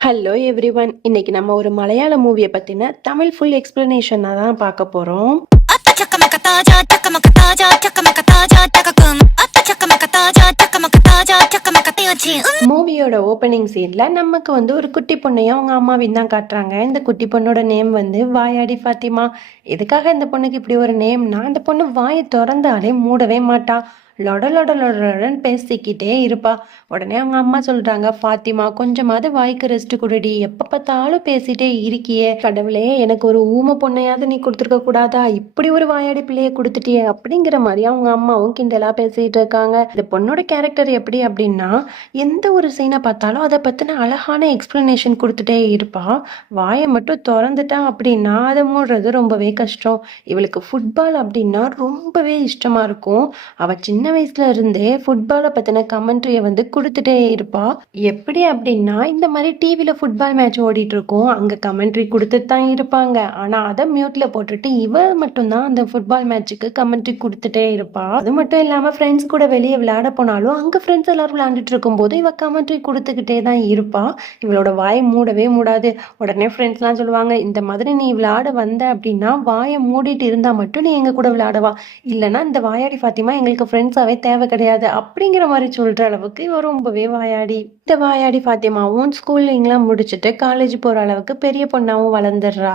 Hello everyone. இன்னைக்கு நம்ம ஒரு மலையாள மூவியை பத்தின தமிழ் ஃபுல் எக்ஸ்பிளனேஷனை தான் பார்க்க போறோம். மூவியோட ஓப்பனிங் சீன்ல நமக்கு ஒரு குட்டி பொண்ணையும் அவங்க அம்மாவையும் தான் காட்டுறாங்க. இந்த குட்டி பொண்ணோட நேம் வாயாடி ஃபாத்திமா. எதுக்காக இந்த பொண்ணுக்கு இப்படி ஒரு நேம்னா, அந்த பொண்ணு வாயை திறந்தாலே மூடவே மாட்டா. லொட லொட லொடன்னு பேசிக்கிட்டே இருப்பா. உடனே அவங்க அம்மா சொல்றாங்க, ஃபாத்திமா கொஞ்சமாவது வாய்க்கு ரெஸ்ட் கொடுடி, எப்ப பார்த்தாலும் பேசிட்டே இருக்கியே, கடவுளே எனக்கு ஒரு ஊமை பொண்ணையாவது நீ கொடுத்துருக்க கூடாதா, இப்படி ஒரு வாயாடி பிள்ளைய கொடுத்துட்டியே அப்படிங்கிற மாதிரி அவங்க அம்மாவும் கிண்டலா பேசிட்டு இருக்காங்க. இந்த பொண்ணோட கேரக்டர் எப்படி அப்படின்னா, எந்த ஒரு சீனை பார்த்தாலும் அதை பத்தின அழகான எக்ஸ்பிளனேஷன் கொடுத்துட்டே இருப்பா. வாயை மட்டும் திறந்துட்டா அப்படின்னா அதை மூடுறது ரொம்பவே கஷ்டம். இவளுக்கு ஃபுட்பால் அப்படின்னா ரொம்பவே இஷ்டமா இருக்கும். அவ சின்ன வயசுல இருந்தே ஃபுட்பாலை பத்தின கமெண்ட்ரியை கொடுத்துட்டே இருப்பா. எப்படி அப்படின்னா, இந்த மாதிரி டிவில ஃபுட்பால் மேட்ச் ஓடிட்டு இருக்கும், அங்க கமெண்ட்ரி கொடுத்துட்டு தான் இருப்பாங்க. ஆனா அதை மியூட்ல போட்டுட்டு இவ மட்டும்தான் அந்த ஃபுட்பால் மேட்சுக்கு கமெண்ட்ரி கொடுத்துட்டே இருப்பா. அது மட்டும் இல்லாம ஃப்ரெண்ட்ஸ் கூட வெளியே விளையாட போனாலும் அங்க ஃப்ரெண்ட்ஸ் எல்லாரும் விளையாண்டுட்டு இருக்கும் போது இவ கமெண்ட்ரி கொடுத்துக்கிட்டே தான் இருப்பா. இவளோட வாயை மூடவே மூடாது. உடனே ஃப்ரெண்ட்ஸ் எல்லாம் சொல்லுவாங்க, இந்த மாதிரி நீ விளையாட வந்த அப்படின்னா வாயை மூடிட்டு இருந்தா மட்டும் நீ எங்க கூட விளையாடவா, இல்லைன்னா இந்த வாயாடி ஃபாத்திமா எங்களுக்கு ஃப்ரெண்ட்ஸாவே தேவை கிடையாது அப்படிங்கிற மாதிரி சொல்ற அளவுக்கு இவ ரொம்பவே வாயாடி. இந்த வாயாடி ஃபாத்திமாவும் ஸ்கூலிங்லாம் முடிச்சுட்டு காலேஜ் போற அளவுக்கு பெரிய பொண்ணாவும் வளர்ந்துடுறா.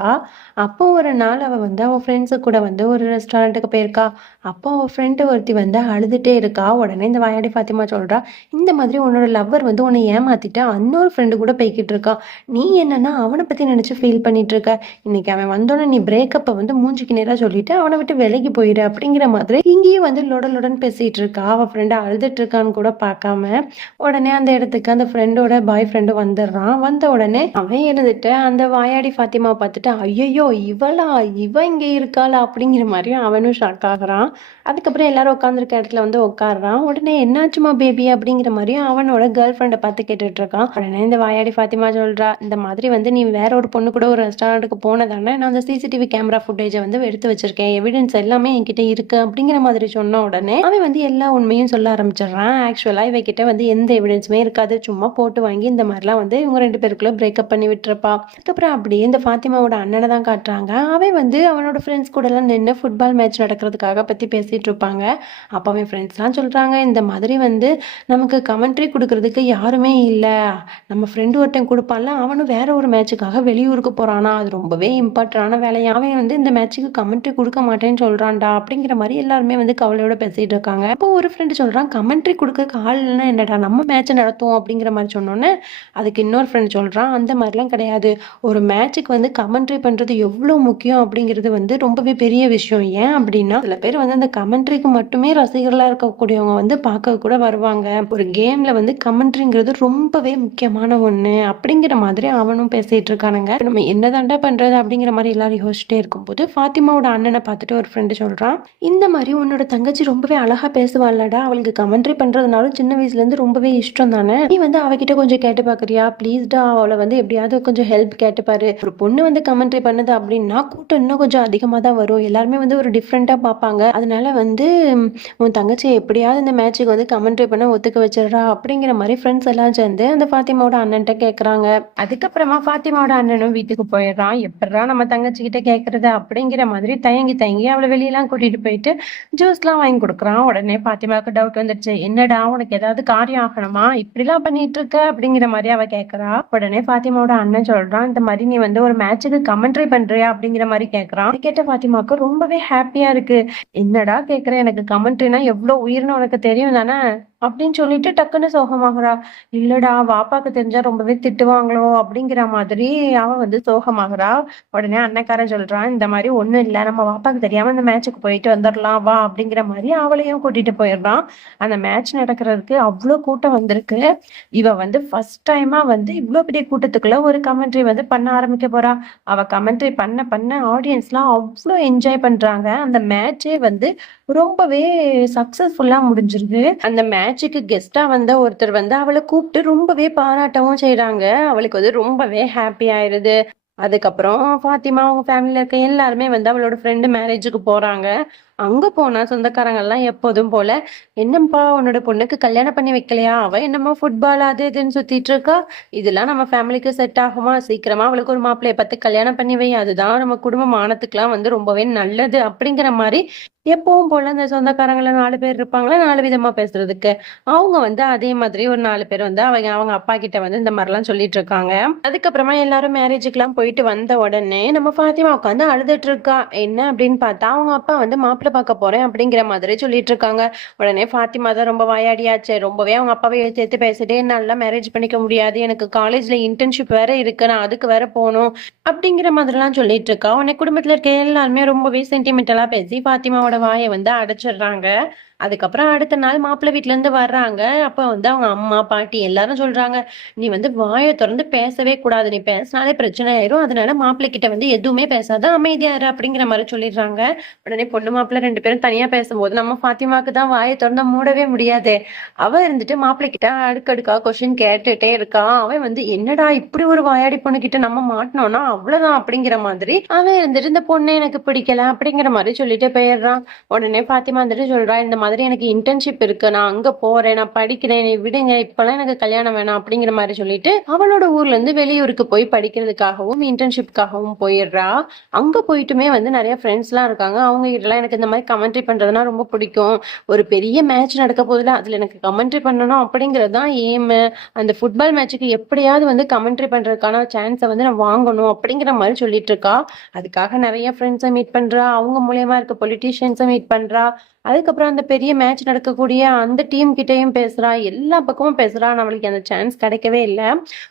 அப்போ ஒரு நாள் அவ அவ ஃப்ரெண்ட்ஸு கூட ஒரு ரெஸ்டாரண்ட்டுக்கு போயிருக்கா. அப்போ அவ ஃப்ரெண்டு ஒருத்தி அழுதுட்டே இருக்கா. உடனே இந்த வாயாடி ஃபாத்திமா சொல்றா, இந்த மாதிரி உன்னோட லவ்வர் உன்னை ஏமாத்திட்டு இன்னொரு ஃப்ரெண்டு கூட போய்கிட்டு இருக்கா. நீ என்னன்னா அவனை பத்தி நினைச்சு ஃபீல் பண்ணிட்டு இருக்க. இன்னைக்கு அவன் வந்தோடனே நீ பிரேக்கப்பை மூஞ்சிக்கு நேரா சொல்லிட்டு அவனை விட்டு விலகி போயிடு அப்படிங்கிற மாதிரி இங்கேயும் லொட லொடன்னு பேசிட்டு இருக்கா. அவ ஃப்ரெண்டு அழுதுட்டு இருக்கான்னு கூட பார்க்காம உடனே அந்த இடத்துக்கு அந்த ஃப்ரெண்டோட பாய் ஃப்ரெண்டு வந்துடுறான். வந்த உடனே அவன் இருந்துட்டு அந்த வாயாடி ஃபாத்திமா பார்த்துட்டு, ஐயோ இவளா, இவ இங்கே இருக்காளா அப்படிங்கிற மாதிரியும் அவனும் ஷாக் ஆகுறான். அதுக்கப்புறம் எல்லாரும் உட்காந்துருக்க இடத்துல உட்காடுறான். உடனே என்னாச்சுமா பேபி அப்படிங்கிற மாதிரியும் அவனோட கேர்ள் ஃப்ரெண்டை பார்த்து கேட்டுட்டு இருக்கான். உடனே இந்த வாயாடி ஃபாத்திமா சொல்றா, இந்த மாதிரி நீ வேற ஒரு பொண்ணு கூட ஒரு ரெஸ்டாரண்ட்டுக்கு போனதானே, நான் அந்த சிசிடிவி கேமரா ஃபுட்டேஜை எடுத்து வச்சிருக்கேன், எவிடன்ஸ் எல்லாமே என்கிட்ட இருக்கு அப்படிங்கிற மாதிரி சொன்ன உடனே அவன் எல்லா உண்மையும் சொல்ல ஆரம்பிச்சிடுறான். ஆக்சுவலா இவகிட்ட எந்த எவிடன்ஸுமே இருக்காது, சும்மா போட்டு வாங்கி இந்த மாதிரிலாம் இவங்க ரெண்டு பேருக்குள்ள பிரேக்கப் பண்ணி விட்டுருப்பா. அதுக்கப்புறம் அப்படியே இந்த ஃபாத்திமாவோட அண்ணனை தான் காட்டுறாங்க. அவன் அவனோட ஃப்ரெண்ட்ஸ் கூட எல்லாம் நின்று ஃபுட்பால் மேட்ச் நடக்கிறதுக்காக பத்தி பேசிட்டு இருப்பாங்க. அப்போ அவன் ஃப்ரெண்ட்ஸ்லாம் சொல்றாங்க, இந்த மாதிரி நமக்கு கமெண்ட்ரி கொடுக்கறதுக்கு யாருமே இல்லை, நம்ம ஃப்ரெண்டு ஒருத்தன் கொடுப்பான்ல, அவனும் வேற ஒரு மேட்சுக்காக வெளியூருக்கு போறானா, அது ரொம்பவே இம்பார்ட்டன்டான வேலையா, அவன் இந்த மேட்சுக்கு கமெண்ட்ரி கொடுக்க மாட்டேன்னு சொல்றான்டா அப்படிங்கிற மாதிரி எல்லாருமே கவலையோட பேசிட்டு இருக்காங்க. அப்போ ஒரு ஃப்ரெண்டு சொல்றான், கமெண்ட்ரி கொடுக்க ஆள் இல்லைன்னா என்னடா நம்ம மேட்சை நடத்துவோம் அப்படிங்கிற மாதிரி சொன்னோன்னே அதுக்கு இன்னொரு ஃப்ரெண்ட் சொல்றான், அந்த மாதிரிலாம் கிடையாது, ஒரு மேட்சுக்கு கமெண்ட்ரி பண்றது எவ்வளோ முக்கியம் அப்படிங்கிறது ரொம்பவே பெரிய விஷயம். ஏன் அப்படின்னா சில பேர் அந்த கமெண்ட்ரிக்கு மட்டுமே ரசிகர்களா இருக்கக்கூடியவங்க பார்க்க கூட வருவாங்க. ஒரு கேம்ல கமெண்ட்ரிங்கிறது ரொம்பவே முக்கியமான ஒண்ணு அப்படிங்கிற மாதிரி அவனும் பேசிட்டு இருக்கானுங்க. நம்ம என்னதாண்டா பண்றது அப்படிங்கிற மாதிரி எல்லாரும் யோசிச்சுட்டே இருக்கும்போது ஃபாத்திமாவோட அண்ணனை பார்த்துட்டு ஒரு ஃப்ரெண்டு சொல்றான், இந்த மாதிரி உன்னோட தங்கச்சி ரொம்பவே அழகா பேசுவாள்லடா, அவளுக்கு கமெண்ட்ரி பண்றதுனாலும் சின்ன வயசுல இருந்து ரொம்பவே இஷ்டம் தானே, நீ அவகிட்ட கொஞ்சம் கேட்டு பாக்குறியா, ப்ளீஸ்டா அவளை எப்படியாவது கொஞ்சம் ஹெல்ப் கேட்டுப்பாரு. ஒரு பொண்ணு கமெண்ட்ரி பண்ணுது அப்படின்னா கூட்டம் இன்னும் கொஞ்சம் அதிகமா தான் வரும், எல்லாருமே ஒரு டிஃப்ரெண்டா பார்ப்பாங்க. அதனால உன் தங்கச்சியை எப்படியாவது இந்த மேட்சுக்கு கமெண்ட்ரி பண்ண ஒத்துக்க வச்சிடறா அப்படிங்கிற மாதிரி ஃப்ரெண்ட்ஸ் எல்லாம் சேர்ந்து அந்த ஃபாத்திமாவோட அண்ணன்ட்ட கேட்கறாங்க. அதுக்கப்புறமா ஃபாத்திமாவோட அண்ணனும் வீட்டுக்கு போயிடுறான். எப்படா நம்ம தங்கச்சி கிட்ட கேட்கறது அப்படிங்கிற மாதிரி தயங்கி தயங்கி அவளை வெளியெல்லாம் கூட்டிட்டு போயிட்டு ஜூஸ்லாம் வாங்கி கொடுக்குறான். உடனே ஃபாத்திமாவுக்கு டவுட் வந்துருச்சு, என்னடா உனக்கு ஏதாவது காரியம் ஆகணுமா, இப்படிலாம் பண்ணிட்டு இருக்க அப்படிங்கிற மாதிரி அவ கேட்கறா. உடனே ஃபாத்திமாவோட அண்ணன் சொல்றான், இந்த மாதிரி நீ ஒரு மேட்சுக்கு கமெண்ட்ரி பண்றியா அப்படிங்கிற மாதிரி கேட்கறான். கேட்ட ஃபாத்திமாவுக்கு ரொம்பவே ஹாப்பியா இருக்கு. என்னடா கேட்கற, எனக்கு கமெண்ட்ரினா எவ்வளவு உயிர்னு உனக்கு தெரியும் தானே அப்படின்னு சொல்லிட்டு டக்குன்னு சோகமாகறா. இல்லடா வாப்பாக்கு தெரிஞ்சா ரொம்பவே திட்டுவாங்களோ அப்படிங்கிற மாதிரி அவ சோகமாகறா. உடனே அண்ணக்காரன் சொல்றான், இந்த மாதிரி ஒண்ணும் இல்ல, நம்ம வாப்பாக்கு தெரியாம இந்த மேட்சுக்கு போயிட்டு வந்துடலாம் வா அப்படிங்கிற மாதிரி அவளையும் கூட்டிட்டு போயிடுறான். அந்த மேட்ச் நடக்கிறதுக்கு அவ்வளவு கூட்டம் வந்திருக்கு. இவ ஃபர்ஸ்ட் டைமா இவ்வளவு பெரிய கூட்டத்துக்குள்ள ஒரு கமெண்ட்ரி பண்ண ஆரம்பிக்க போறா. அவ கமெண்ட்ரி பண்ண பண்ண ஆடியன்ஸ்லாம் அவ்வளோ என்ஜாய் பண்றாங்க. அந்த மேட்சே ரொம்பவே சக்சஸ்ஃபுல்லா முடிஞ்சிருக்கு. அந்த மேட்சுக்கு கெஸ்டா ஒருத்தர் அவளை கூப்பிட்டு ரொம்பவே பாராட்டவும் செய்யறாங்க. அவளுக்கு ரொம்பவே ஹாப்பி ஆயிருது. அதுக்கப்புறம் ஃபாத்திமா அவங்க ஃபேமிலியில இருக்க எல்லாருமே அவளோட ஃப்ரெண்டு மேரேஜுக்கு போறாங்க. அங்க போனா சொந்தக்காரங்கலாம் எப்போதும் போல, "என்னப்பா உன்னோட பொண்ணுக்கு கல்யாணம் பண்ணி வைக்கலையா? அவ என்னமோ ஃபுட்பால் அது இதுன்னு சுத்திட்டு இருக்கா. இதெல்லாம் நம்ம ஃபேமிலிக்கு செட் ஆகுமா? சீக்கிரமா அவளுக்கு ஒரு மாப்பிள்ளைய பார்த்து கல்யாணம் பண்ணி வை. அதுதான் நம்ம குடும்ப மானத்துக்குலாம் வந்து ரொம்பவே நல்லது." அப்படிங்கிற மாரி எப்பவும் போல அந்த சொந்தக்காரங்கள்ல 4 பேர் இருப்பாங்களா, 4 விதமா பேசுறதுக்கு. அவங்க வந்து அதே மாதிரி ஒரு 4 பேர் வந்து அவங்க அவங்க அப்பா கிட்ட வந்து இந்த மாரிலாம் சொல்லிட்டு இருக்காங்க. அதுக்கப்புறமா எல்லாரும் மேரேஜுக்குலாம் போயிட்டு வந்த உடனே நம்ம ஃபாத்திமா உட்காந்து அழுதுட்டு இருக்கா. என்ன அப்படின்னு பார்த்தா, அவங்க அப்பா வந்து மாப்பிள்ளை பார்க்க போறேன் அப்படிங்கிற மாதிரி சொல்லிட்டு இருக்காங்க. உடனே ஃபாத்திமா தான் ரொம்ப வாயாடியாச்சே. ரொம்பவே அவங்க அப்பாவை எடுத்து எடுத்து பேசிட்டே, "என்னால மேரேஜ் பண்ணிக்க முடியாது. எனக்கு காலேஜ்ல இன்டர்ன்ஷிப் வேற இருக்கு. நான் அதுக்கு வேற போணும்." அப்படிங்கிற மாதிரிலாம் சொல்லிட்டு இருக்கா. உடனே குடும்பத்துல இருக்க எல்லாருமே ரொம்பவே சென்டிமெண்டலா பேசி ஃபாத்திமாவோட வாய வந்து அடைச்சிடுறாங்க. அதுக்கப்புறம் அடுத்த நாள் மாப்பிள்ளை வீட்ல இருந்து வர்றாங்க. அப்ப வந்து அவங்க அம்மா, பாட்டி எல்லாரும் சொல்றாங்க, "நீ வந்து வாய தொறந்து பேசவே கூடாது. நீ பேசினாலே பிரச்சனை ஆயிரும். அதனால மாப்பிள்ளை கிட்ட வந்து எதுவுமே பேசாத, அமைதியா இரு." அப்படிங்கிற மாரி சொல்லிடுறாங்க. உடனே பொண்ணு மாப்பிள்ளை 2 பேரும் தனியா பேசும்போது, நம்ம ஃபாத்திமாக்கு தான் வாய தொறந்தா மூடவே முடியாதே. அவ இருந்துட்டு மாப்பிள்ளை கிட்ட அடுக்கடுக்கா கொஸ்டின் கேட்டுட்டே இருக்கா. அவன் வந்து, "என்னடா இப்படி ஒரு வாயாடி பொண்ணுகிட்ட நம்ம மாட்டுனோம்னா அவ்வளவுதான்." அப்படிங்கிற மாதிரி அவன் இருந்துட்டு, "இந்த பொண்ணு எனக்கு பிடிக்கல." அப்படிங்கிற மாரி சொல்லிட்டு போயிடுறான். உடனே ஃபாத்திமா வந்துட்டு சொல்றா, "இந்த மாதிரி எனக்கு இன்டர்ன்ஷிப் இருக்கு. நான் அங்க போறேன். நான் படிக்கிறேன். என்னை விடுங்க. இப்பலாம் எனக்கு கல்யாணம் வேணாம்." அப்படிங்கிற மாரி சொல்லிட்டு அவளோட ஊர்ல இருந்து வெளியூருக்கு போய் படிக்கிறதுக்காகவும், இன்டர்ன்ஷிப்காகவும் போயிடுறா. அங்க போயிட்டுமே வந்து நெறைய ஃப்ரெண்ட்ஸ்லாம் இருக்காங்க. அவங்க கிட்டலாம் எனக்கு இந்த மாரி கமெண்ட்ரி பண்றதுனா ரொம்ப பிடிக்கும். ஒரு பெரிய மேட்ச் நடக்க போகுதுல, அதுல எனக்கு கமெண்ட்ரி பண்ணணும் அப்படிங்கிறது தான் எய்மு. அந்த ஃபுட்பால் மேட்ச்சுக்கு எப்படியாவது வந்து கமெண்ட்ரி பண்றதுக்கான சான்ஸ வந்து நான் வாங்கணும் அப்படிங்கிற மாரி சொல்லிட்டு இருக்கா. அதுக்காக நெறைய ஃப்ரெண்ட்ஸ மீட் பண்றா. அவங்க மூலியமா இருக்க பொலிட்டீஷியன்ஸ மீட் பண்றா. அதுக்கப்புறம் அந்த பெரிய மேட்ச் நடக்கக்கூடிய அந்த டீம் கிட்டயும் பேசுறா. எல்லா பக்கமும் பேசுறா. ஆனா அவளுக்கு அந்த சான்ஸ் கிடைக்கவே இல்ல.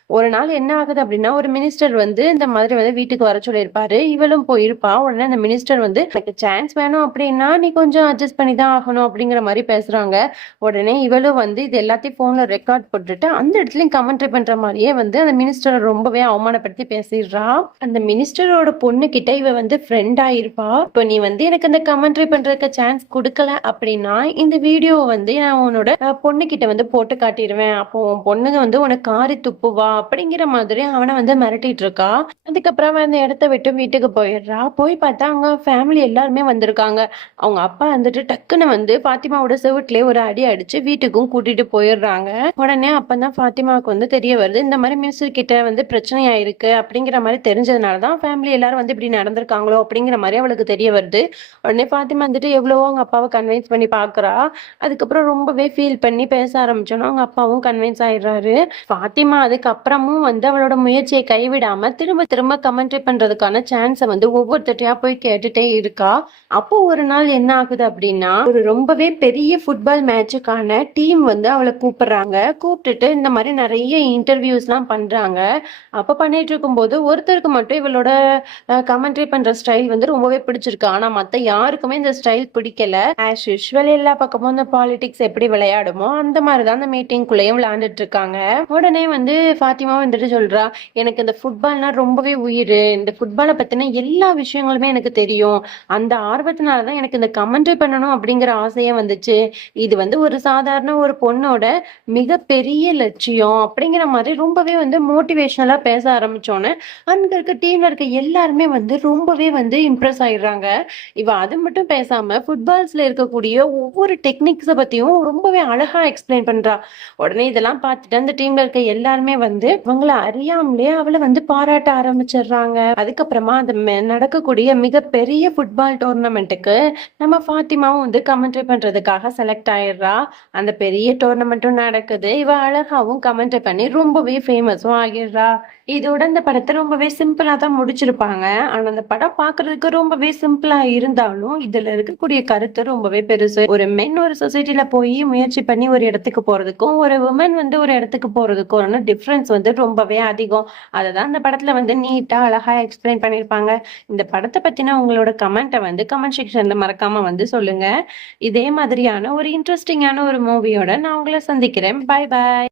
ஒரு நாள் என்ன ஆகுது அப்படின்னா, ஒரு மினிஸ்டர் வந்து இந்த மாதிரி வந்து வீட்டுக்கு வர சொல்லியிருப்பாரு. இவளும் போயிருப்பா. உடனே அந்த மினிஸ்டர் வந்து, "எனக்கு சான்ஸ் வேணும் அப்படின்னா, நீ கொஞ்சம் அட்ஜஸ்ட் பண்ணி தான் ஆகணும்." அப்படிங்கிற மாரி பேசுறாங்க. உடனே இவளும் வந்து இது எல்லாத்தையும் ஃபோன்ல ரெக்கார்ட் போட்டுட்டு, அந்த இடத்துலயும் கமெண்ட்ரி பண்ற மாரியே வந்து அந்த மினிஸ்டர ரொம்பவே அவமானப்படுத்தி பேசிடுறா. அந்த மினிஸ்டரோட பொண்ணு கிட்ட இவ வந்து ஃப்ரெண்ட் ஆயிருப்பா. "இப்ப நீ வந்து எனக்கு அந்த கமெண்ட்ரி பண்றதுக்கு சான்ஸ் குடுக்கல அப்படின்னா, இந்த வீடியோவ வந்து நான் உன்னோட பொண்ணுகிட்ட வந்து போட்டு காட்டிருவேன். அப்போ உன் பொண்ணுங்க வந்து உனக்கு காரி துப்புவா." அப்படிங்கிற மாதிரி அவன வந்து மிரட்டிட்டு இருக்கா. அதுக்கப்புறம் அவன் அந்த இடத்த விட்டு வீட்டுக்கு போயிடுறா. போய் பார்த்தா அவங்க ஃபேமிலி எல்லாருமே வந்திருக்காங்க. அவங்க அப்பா வந்துட்டு டக்குன்னு வந்து ஃபாத்திமாவோட செவுட்டுலயே ஒரு அடி அடிச்சு வீட்டுக்கும் கூட்டிட்டு போயிடுறாங்க. உடனே அப்பதான் ஃபாத்திமாவுக்கு வந்து தெரிய வருது, இந்த மாதிரி மினிஸ்டர் கிட்ட வந்து பிரச்சனை ஆயிருக்கு அப்படிங்கிற மாதிரி தெரிஞ்சதுனால தான் ஃபேமிலி எல்லாரும் வந்து இப்படி நடந்திருக்காங்களோ அப்படிங்கிற மாதிரி அவளுக்கு தெரிய வருது. உடனே ஃபாத்திமா வந்துட்டு எவ்வளவோ அவங்க அப்பாவை கன்வின்ஸ் பண்ணி பாக்குறா. அதுக்கப்புறம் ரொம்பவே ஃபீல் பண்ணி பேச ஆரம்பிச்சோன்னா அவங்க அப்பாவும் கன்வின்ஸ் ஆயிடுறாரு. ஃபாத்திமா அதுக்கப்புறமும் வந்து அவளோட முயற்சியை கைவிடாம திரும்ப திரும்ப கமெண்ட்ரி பண்றதுக்கான சான்ஸை வந்து ஒவ்வொருத்தட்டையா போய் கேட்டுட்டே இருக்கா. அப்போ ஒரு நாள் என்ன ஆகுது அப்படின்னா, ஒரு ரொம்பவே பெரிய ஃபுட்பால் மேட்சுக்கான டீம் வந்து அவளை கூப்பிடுறாங்க. கூப்பிட்டுட்டு இந்த மாதிரி நிறைய இன்டர்வியூஸ் எல்லாம் பண்றாங்க. அப்ப பண்ணிட்டு இருக்கும்போது ஒருத்தருக்கு மட்டும் இவளோட கமெண்ட்ரி பண்ற ஸ்டைல் வந்து ரொம்பவே பிடிச்சிருக்கு. ஆனா மத்த யாருக்குமே இந்த ஸ்டைல் பிடிக்கல. ஆஸ் யூஸ்வல் எல்லா பக்கமும் இந்த பாலிடிக்ஸ் எப்படி விளையாடுமோ அந்த மாதிரிதான் அந்த மீட்டிங்குள்ளேயும் விளையாண்டுட்டு இருக்காங்க. உடனே வந்து ஃபாத்திமா வந்துட்டு சொல்றா, "எனக்கு இந்த ஃபுட்பால்னா ரொம்பவே உயிர். இந்த ஃபுட்பாலை பத்தின எல்லா விஷயங்களுமே எனக்கு தெரியும். அந்த ஆர்வத்தினாலதான் எனக்கு இந்த கமெண்ட்ரி பண்ணணும் அப்படிங்கிற ஆசையே வந்துச்சு. இது வந்து ஒரு சாதாரண ஒரு பொண்ணோட மிகப்பெரிய லட்சியம்." அப்படிங்கிற மாதிரி ரொம்பவே வந்து மோட்டிவேஷனலா பேச ஆரம்பிச்சோன்னு அங்க இருக்க டீம்ல இருக்க எல்லாருமே வந்து ரொம்பவே வந்து இம்ப்ரெஸ் ஆயிடுறாங்க. இவ அது மட்டும் பேசாம ஃபுட்பால்ஸ்ல இருக்கக்கூடிய ஒவ்வொரு டெக்னிக்ஸ பத்தியும் ரொம்பவே அழகா எக்ஸ்பிளைன் பண்றா. உடனே இதெல்லாம் பார்த்துட்டு அந்த டீம்ல இருக்க எல்லாருமே வந்து இவங்கள அறியாமலே அவளை வந்து பாராட்ட ஆரம்பிச்சிடுறாங்க. அதுக்கப்புறமா அந்த நடக்கக்கூடிய மிகப்பெரிய ஃபுட்பால் டோர்னமெண்ட்டுக்கு நம்ம ஃபாத்திமாவும் வந்து கமெண்ட்ரி பண்றதுக்காக செலக்ட் ஆயிடுறா. அந்த பெரிய டோர்னமெண்ட்டும் நடக்குது. இவ அழகாவும் கமெண்ட்ரி பண்ணி ரொம்பவே ஃபேமஸும் ஆகிடுறா. இதோட இந்த படத்தை ரொம்பவே சிம்பிளா தான் முடிச்சிருப்பாங்க. ஆனா அந்த படம் பாக்குறதுக்கு ரொம்பவே சிம்பிளா இருந்தாலும் இதுல இருக்கக்கூடிய கருத்து ரொம்பவே பெருசு. ஒரு மென் ஒரு சொசைட்டில போய் முயற்சி பண்ணி ஒரு இடத்துக்கு போறதுக்கும் ஒரு உமன் வந்து ஒரு இடத்துக்கு போறதுக்கும் டிஃபரன்ஸ் வந்து ரொம்பவே அதிகம். அததான் இந்த படத்துல வந்து நீட்டா அழகா எக்ஸ்பிளைன் பண்ணிருப்பாங்க. இந்த படத்தை பத்தின உங்களோட கமெண்ட்டை வந்து கமெண்ட் செக்ஷன்ல மறக்காம வந்து சொல்லுங்க. இதே மாதிரியான ஒரு இன்ட்ரெஸ்டிங்கான ஒரு மூவியோட நான் உங்களை சந்திக்கிறேன். பாய் பாய்.